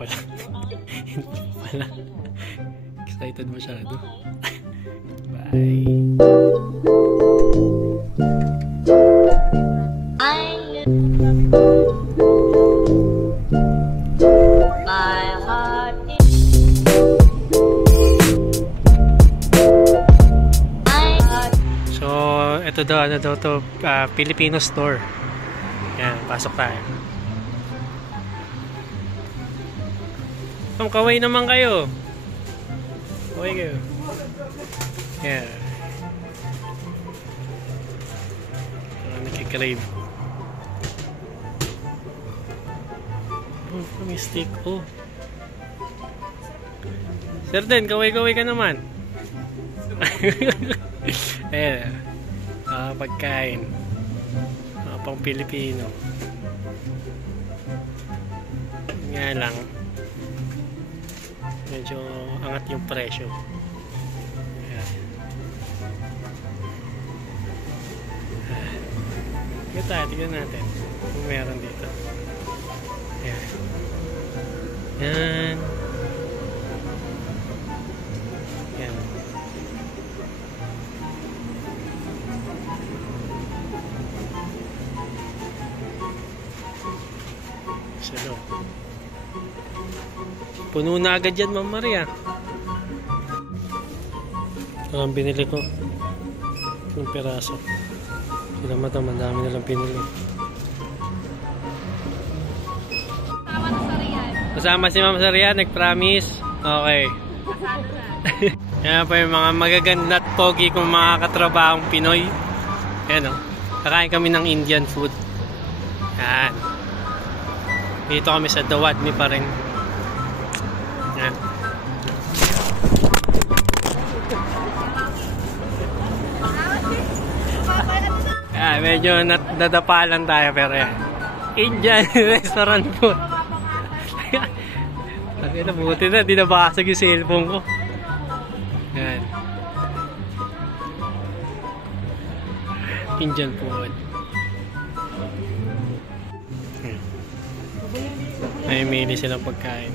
pala. Hindi pala. Excited masyado. Bye. Ito daw, ano daw to, Filipino store. Yan, pasok tayo. Kaway naman kayo. Kaway kayo. Yan. Nakikrave. Oh, may stick. Oh. Sir Den, kaway-kaway ka naman. Ayan. Pagkain. Pang Pilipino. Nga lang. Medyo angat yung presyo. Ayan. Tignan natin kung meron dito. Ayan. Yan. Yan. Salo. Puno na agad yan, Ma'am Maria. Ang binili ko. Yung piraso. Sila madam, ang dami nilang pinili. Kasama si Ma'am Sarian, nag-promise. Okay. Yan po yung mga magaganda at pogi kong mga katrabahong Pinoy. Yan o. Kakain kami ng Indian food. Yan. Dito kami sa Dawadmi pa rin. Yan. Medyo nadapalan tayo pero yan. Indian restaurant food. Buti na, di nabasag yung cellphone ko. Yan. Indian food. May mili silang pagkain.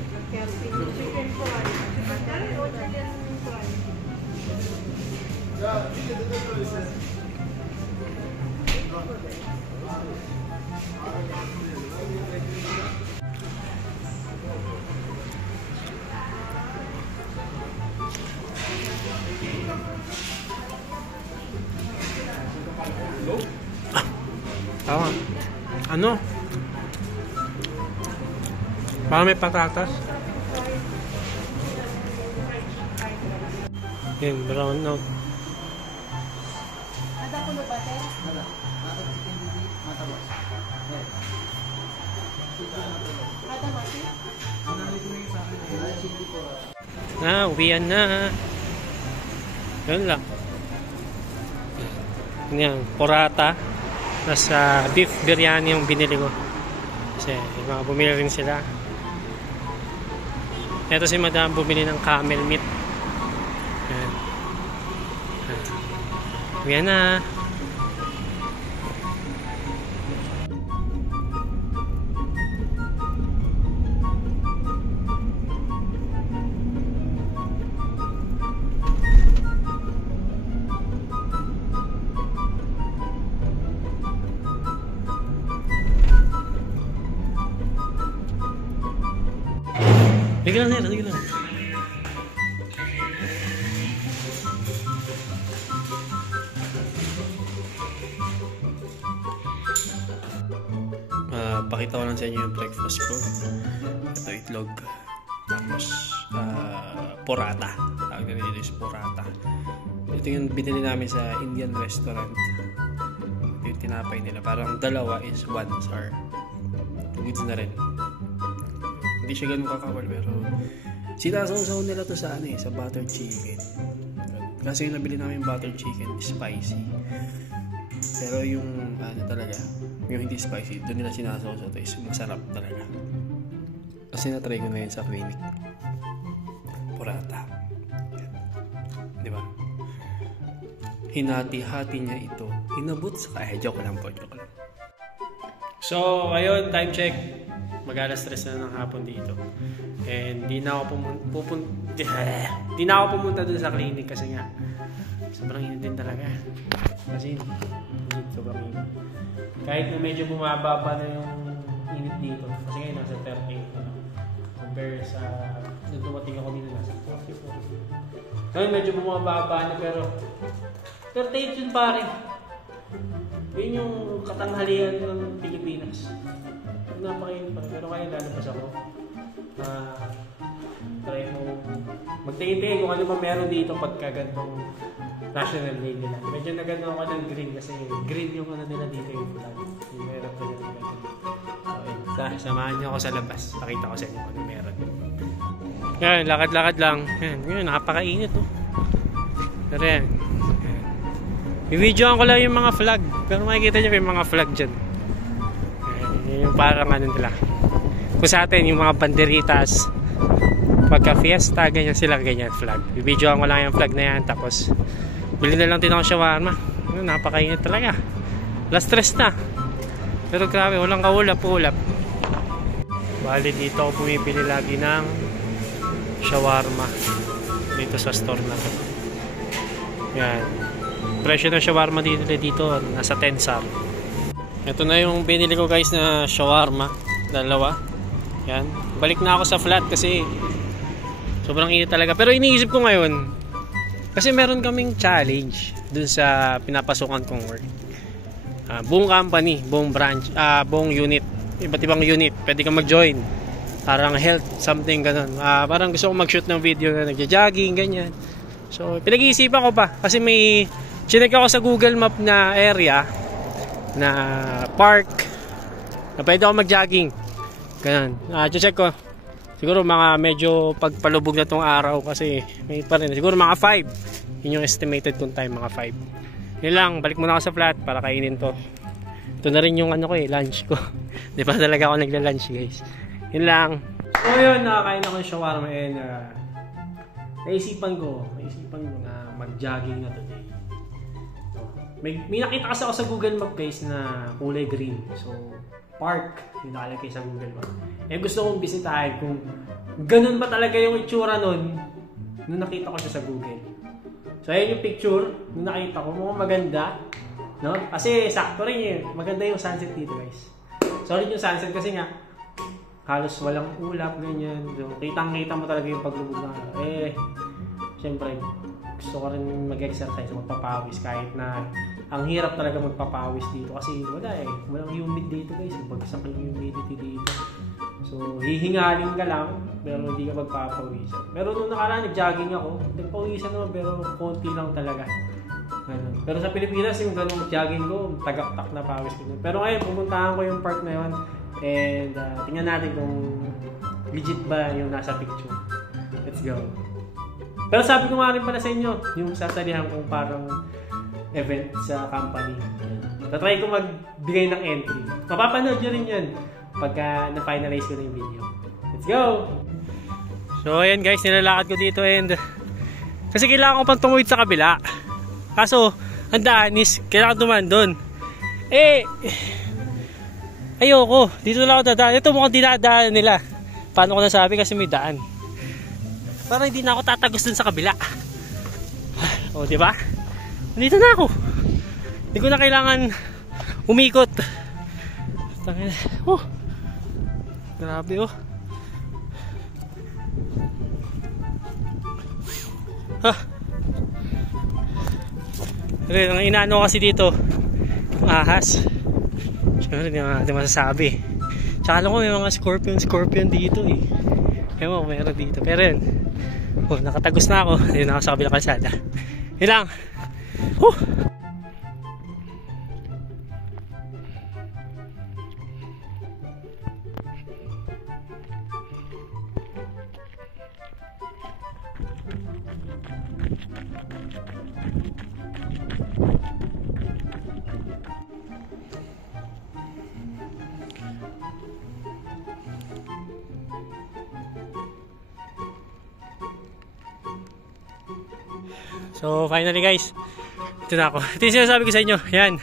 Ano? Baka may patatas. Yan, brown out. Ada puno ba, Ted? Ada mati? Uwian na. Yan lang. Yan, porata. Nasa beef biryani yung binili ko. Kasi yung mga bumili rin sila. Ito si madam bumili ng camel meat. Yan. Yan na. Sige lang, sige lang. Pakita ko lang sa inyo yung breakfast ko. Ito itlog. Tapos porata. Tawag na dito is porata. Ito yung binili namin sa Indian restaurant. Ito yung tinapay nila. Parang dalawa is 1 star. Goods na rin. Hindi siya ganun kakawal pero sinasaw-saw nila to sa sa butter chicken. Kasi yung nabili namin butter chicken is spicy. Pero yung talaga, yung hindi spicy, doon nila sinasaw-saw to is masarap talaga. Kasi na-try ko na yun sa clinic. Porata. Di ba? Hinati-hati niya ito. Inabot sa joke lang po, joke lang. So, ayun, time check. mag-alas 3 na ng hapon dito. And di na ako pumunta dun sa clinic kasi nga sobrang init din talaga. Kasi init, sobrang init. Kahit na medyo bumababa na yung init dito. Kasi ngayon nasa 38 na lang. Compare sa nung dumating ako dito nasa 44. Ngayon medyo bumababa na pero 38 yun pare. Yun yung katanghalian ng Pilipinas. Napakainit pa. Pero kaya lalabas ako. Try mo magtingin-tingin kung ano ba meron dito pagka gantong National Day nila. Medyo nagano ako ng green kasi green yung ano nila dito yung flag. Yung meron pa nila dito. Okay. Samahan niyo ako sa labas. Pakita ko sa inyo kung ano meron. Yan, lakad-lakad lang. Yan, yun, napakainit oh. Pero yan. I-videoan ko lang yung mga flag. Pero makikita niyo yung mga flag dyan. Yung parang ano nila. Kung sa atin, yung mga banderitas. Pagka fiesta, ganyan sila, ganyan flag. I-videoan ko lang yung flag na yan. Tapos, bili na lang din ako shawarma. Napakainit talaga. Last stress na. Pero grabe, walang kaulap-ulap. Bali, dito ako bumibili lagi ng shawarma. Dito sa store na to. Yan. Presyo ng shawarma dito nasa 10 SAR. Ito na yung binili ko guys na shawarma. Dalawa. Yan. Balik na ako sa flat kasi sobrang init talaga. Pero iniisip ko ngayon, kasi meron kaming challenge dun sa pinapasukan kong work. Buong company, buong branch, buong unit. Iba't ibang unit. Pwede kang mag-join. Parang health, something ganun. Parang gusto ko mag-shoot ng video na nagja-jogging, ganyan. So, pinag-iisipan ko pa. Kasi may chinek ako sa Google Map na area na park na pwede ako mag-jogging. Ganun. Check ko. Siguro mga medyo pagpalubog na tong araw kasi may pa rin. Siguro mga 5. Yun yung estimated kong time, mga 5. Yun lang, balik muna ako sa flat para kainin to. Ito na rin yung ano ko lunch ko. Di pa talaga ako nagla-lunch guys. Yun lang. So yun, nakakain ako ng shawarma and naisipan ko na mag-jogging na today. So, may nakita kasi ako sa Google Map guys na kulay green. So, park yung nakalagay sa Google Map. Eh gusto kong bisitahin kung ganun ba talaga yung itsura nun nung nakita ko siya sa Google. So ayun yung picture nung nakita ko, mukhang maganda, no? Kasi sakto rin yun, maganda yung sunset dito guys. Solid yung sunset kasi nga halos walang ulap ganyan. So, kitang-kita mo talaga yung paglubog na syempre gusto ko rin mag-exercise, magpapawis kahit na ang hirap talaga magpapawis dito kasi walang humid dito guys, bagsak yung humidity dito. So hihingalin ka lang pero hindi ka magpapawisan. Pero nung nakaraan nag-jogging ako, nagpawisan naman pero konti lang talaga. Ganun. Pero sa Pilipinas yung ganung jogging ko, tagaktak na pawis ko. Pero ngayon pumuntahan ko yung park na yun and tingnan natin kung legit ba yung nasa picture. Let's go. Pero sabi ko nga rin pala sa inyo, yung sasalihan kong parang event sa company. Tatry ko magbigay ng entry. Mapapanood nyo rin yun pagka na-finalize ko na yung video. Let's go! So ayan guys, nilalakad ko dito and kasi kailangan ko pang tumuwid sa kabila. Kaso, ang daan is kailangan dumaan doon. Ayoko. Dito lang ako dadaan. Ito mukhang dinadaan nila. Paano ko nasabi kasi may daan. Parang hindi na ako tatagos dun sa kabila. O, diba? Dito na ako. Hindi ko na kailangan umikot. Grabe oh. Ang inaano kasi dito ahas. Siyempre hindi natin masasabi. Tsaka alam ko may mga scorpion dito eh. Ewan ko meron dito. Pero yun, nakatagos na ako. Yun ako sa kabilang kalsada. Yun lang. So finally guys, ito na ako. Ito yung sinasabi ko sa inyo. Yan.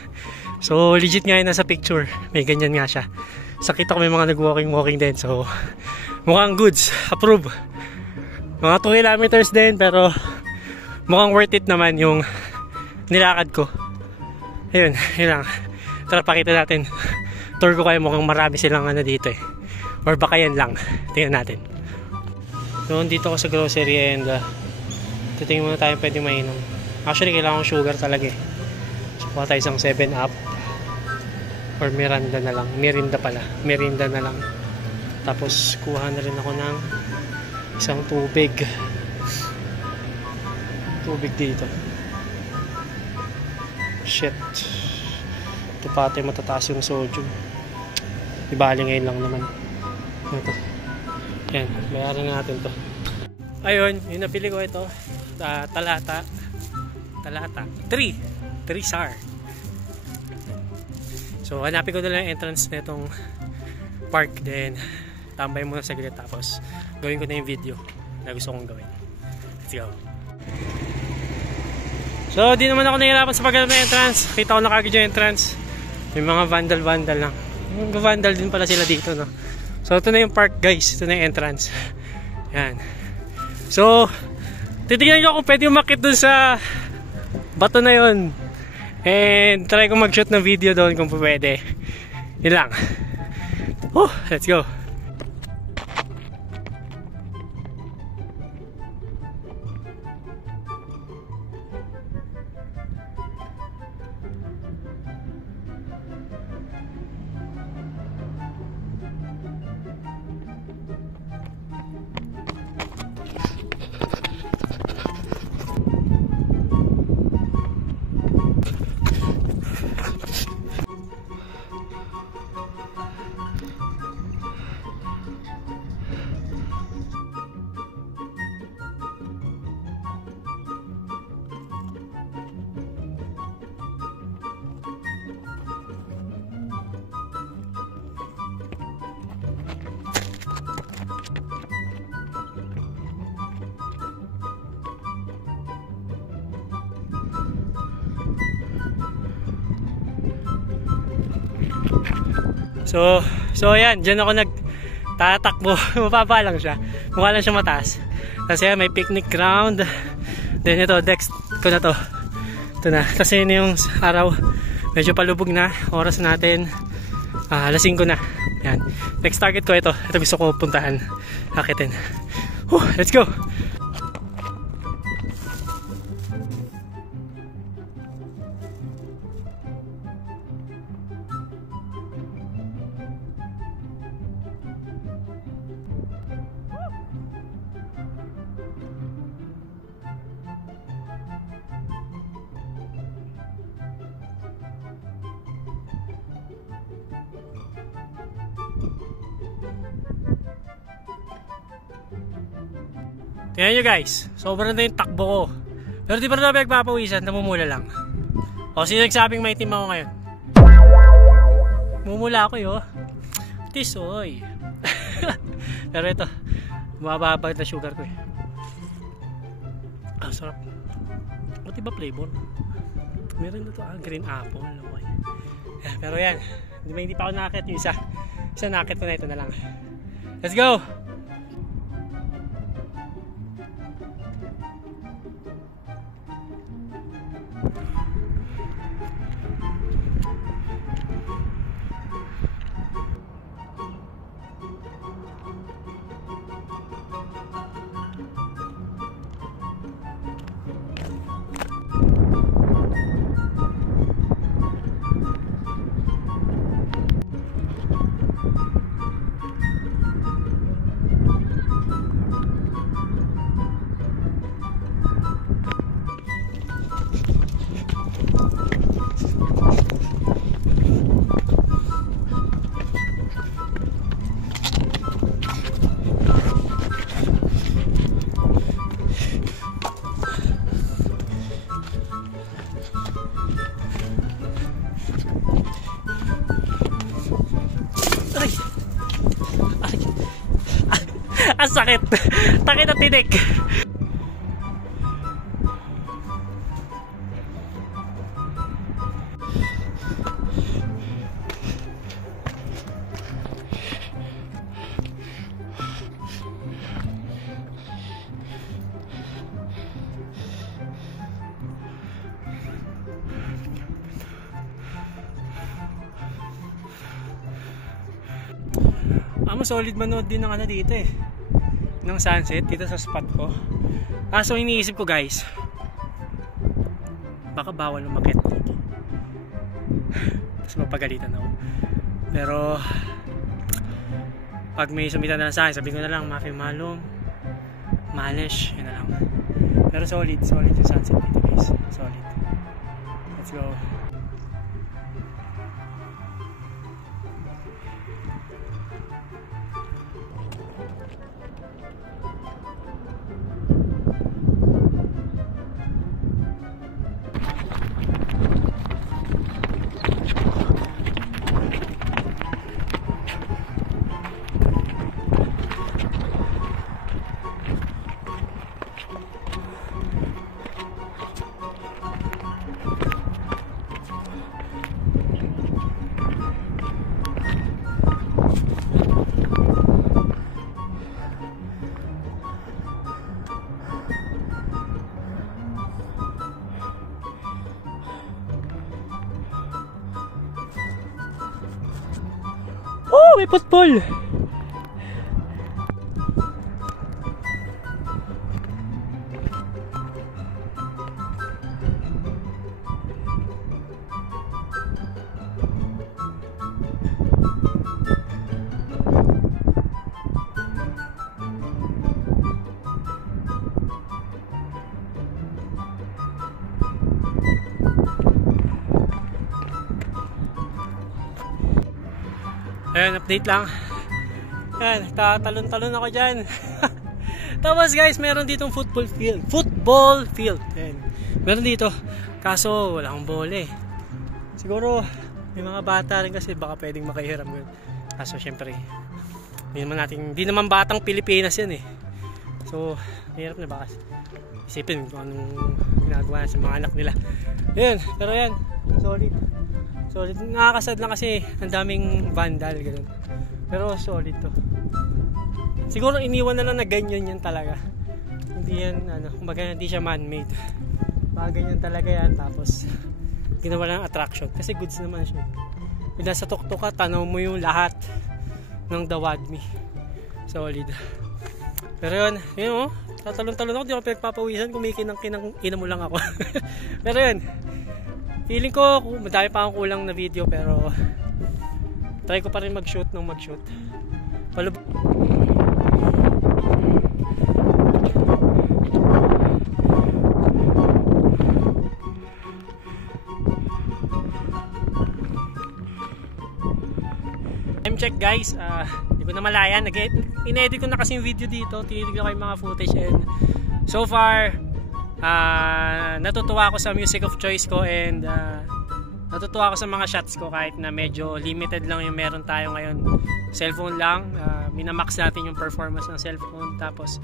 So legit nga yun nasa picture. May ganyan nga siya. Sakita ko may mga nag-walking din. So, mukhang goods. Approve. Mga 2 kilometers din, pero mukhang worth it naman yung nilakad ko. Ayun, yun lang. Tara, pakita natin. Tour ko kayo, mukhang marami silang ano dito eh. Or baka yan lang. Tingnan natin. So, dito ako sa grocery and titingin muna tayo pwede mainom. Actually, kailangan ko sugar talaga eh. So, kuha tayo isang 7-up. Or Miranda na lang. Merinda pala. Merinda na lang. Tapos, kuha na rin ako ng isang tubig. Tubig dito. Shit. Ito pati matataas yung sodium. Ibali ngayon lang naman. Ito. Yan. Bayaran natin to. Ayun. Yung napili ko ito. Talata. 3 star. So, hanapin ko na lang yung entrance na itong park din. Tambay muna saglit tapos gawin ko na yung video na gusto kong gawin. Let's go. So, di naman ako nahihirapan sa paghanap ng entrance. Kita ko na kagad yung entrance. May mga vandal lang. Yung vandal din pala sila dito, no? So, ito na yung park, guys. Ito na yung entrance. Yan. So, titignan ko kung pwede umakit dun sa bato na yun. And try ko mag-shoot ng video doon kung pwede. Yun lang. Let's go. So ayan, dyan ako nagtatakbo. Mababa lang siya. Mukha lang siya mataas. Kasi may picnic ground. Then ito, next ko na to. Ito na. Kasi yun yung araw. Medyo palubog na. Oras natin. Alas 5 na. Yan. Next target ko ito. Ito gusto ko puntahan. Akitin. Let's go! Tingnan nyo guys, sobrang na yung takbo ko. Pero di pa rin ako nagpapawisan, namumula lang. O, sino nagsabing may team ako ngayon? Mumula ako yun. Tisoy. Pero ito, mababag na sugar ko eh. Sarap. Ba't iba flavor? Meron na to, green apple. Okay. Pero yan, hindi pa ako nakakit yung isa. Isa nakakit ko na, ito na lang. Let's go! Ang sakit. Takit at tinik. mo solid manood din ng ano dito eh, ng sunset dito sa spot ko. Kaso iniisip ko guys, baka bawal umakyat dito. Tapos mapagalitan ako. Pero pag may sumita na sa akin, sabi ko na lang Mafi Malum, Malish, yun na lang. Pero solid yung sunset dito guys. Solid. Let's go. Oh, may football! Ayan, update lang. Ayan, tatalon-talon ako dyan. Tapos guys, meron ditong football field. Ayan. Meron dito. Kaso, wala akong bola eh. Siguro, may mga bata rin kasi baka pwedeng makahiram yun. Kaso, syempre, di naman batang Pilipinas yan eh. So, hirap na baka isipin kung anong ginagawa sa mga anak nila. Ayan, pero yan, solid. Solid. Nakakasad lang kasi ang daming vandal ganun. Pero solid to. Siguro iniwan na lang na ganyan yan talaga. Hindi yan kumbaga hindi siya man-made. Baka ganyan talaga yan tapos ginawa lang attraction kasi goods naman siya. Kung nasa tuktok ka, tanaw mo yung lahat ng Dawadmi. Solid. Pero yun tatalon-talon ako, di ako pinagpapawisan, kumikinang-kinang ina mo lang ako. Pero yun, feeling ko madami pa akong kulang na video pero try ko pa rin mag-shoot ng mag-shoot. Time check guys, hindi ko na malayan. In-edit ko na kasi yung video dito, tinitignan ko yung mga footage and so far natutuwa ako sa music of choice ko and natutuwa ako sa mga shots ko kahit na medyo limited lang yung meron tayo ngayon. Cellphone lang, minamax natin yung performance ng cellphone tapos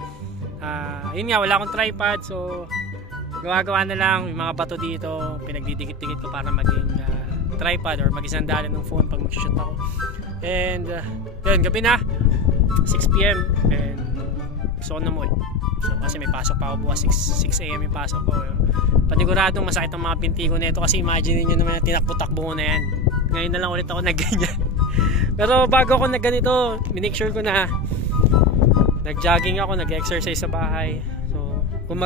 yun nga, wala akong tripod so gawa-gawa na lang yung mga bato dito, pinagdidikit-dikit ko para maging tripod or maging sandalan ng phone pag mag-shoot ako. And yun, gabi na 6 PM and gusto ko na mo so kasi may pasok pa ako bukas 6 AM yung pasok ko. Paniguradong masakit ang mga binti ko nito kasi imagine niyo naman na tinakbo-takbo ko na yan. Ngayon na lang ulit ako nagganyan. Pero bago ako nagganito, minake sure ko na nag-jogging ako, nag-exercise sa bahay. So kung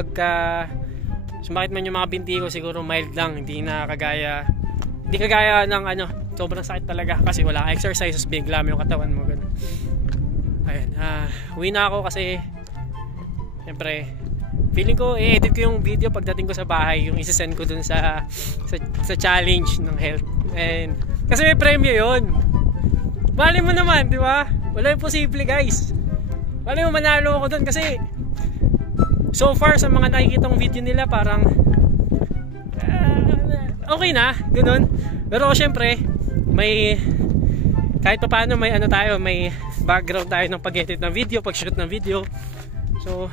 sumakit man yung mga binti ko, siguro mild lang, hindi kagaya ng sobrang sakit talaga kasi wala kang exercise, bigla mo yung katawan mo ganun. Ayun, uwi na ako kasi siyempre feeling ko i-edit ko yung video pagdating ko sa bahay, yung isa-send ko dun sa challenge ng health. And kasi may premyo yun. Bali mo naman, di ba? Wala yung posible guys. Bali mo manalo ako dun kasi so far sa mga nakikitang video nila parang okay na, ganun. Pero syempre may kahit pa paano may may background tayo ng pag-edit ng video, pag-shoot ng video. So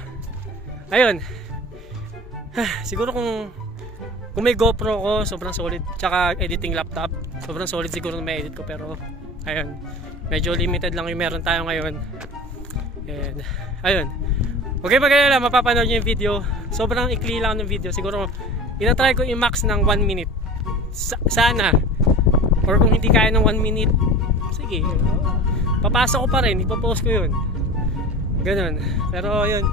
ayun, siguro kung may GoPro ko, sobrang solid, tsaka editing laptop, sobrang solid siguro na may edit ko. Pero ayun, medyo limited lang yung meron tayo ngayon. And ayun, okay, maganda lang, mapapanood nyo yung video. Sobrang ikli lang ng video. Siguro inatry ko i-max ng 1 minute sana, or kung hindi kaya ng 1 minute sige, papasok ko pa rin, ipopost ko yun. Ganun. Pero yun,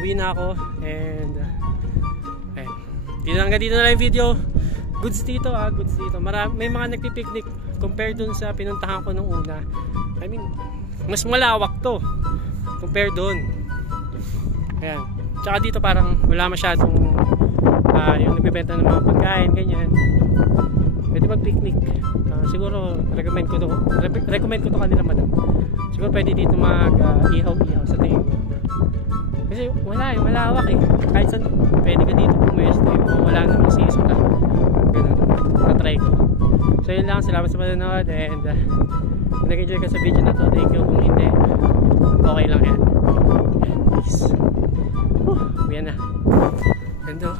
uwi na ako and ayun. Hanggang dito na lang yung video. Goods dito goods dito. May mga nagpipiknik compared dun sa pinuntahan ko nung una. I mean, mas malawak to compare dun. Ayan. Tsaka dito parang wala masyadong yung nagbibenta ng mga pagkain, ganyan. Pwede mag-picnic. Siguro recommend ko to kanila, madam. Siguro pwede dito mag-ihaw-ihaw sa tingin ko. Kasi wala malawak eh. Kahit saan pwede ka dito pumwesto eh. Wala namang season na. Ganun. Na-try ko. So yun lang. Salamat sa panonood and kung nag-enjoy ka sa video na to, thank you. Kung hindi, okay lang yan. Peace. Yan na. Ganda.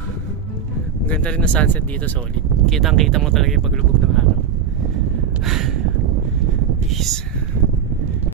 Ganda rin na sunset dito, solid. Kitang-kita mo talaga yung paglubog ng araw. Peace.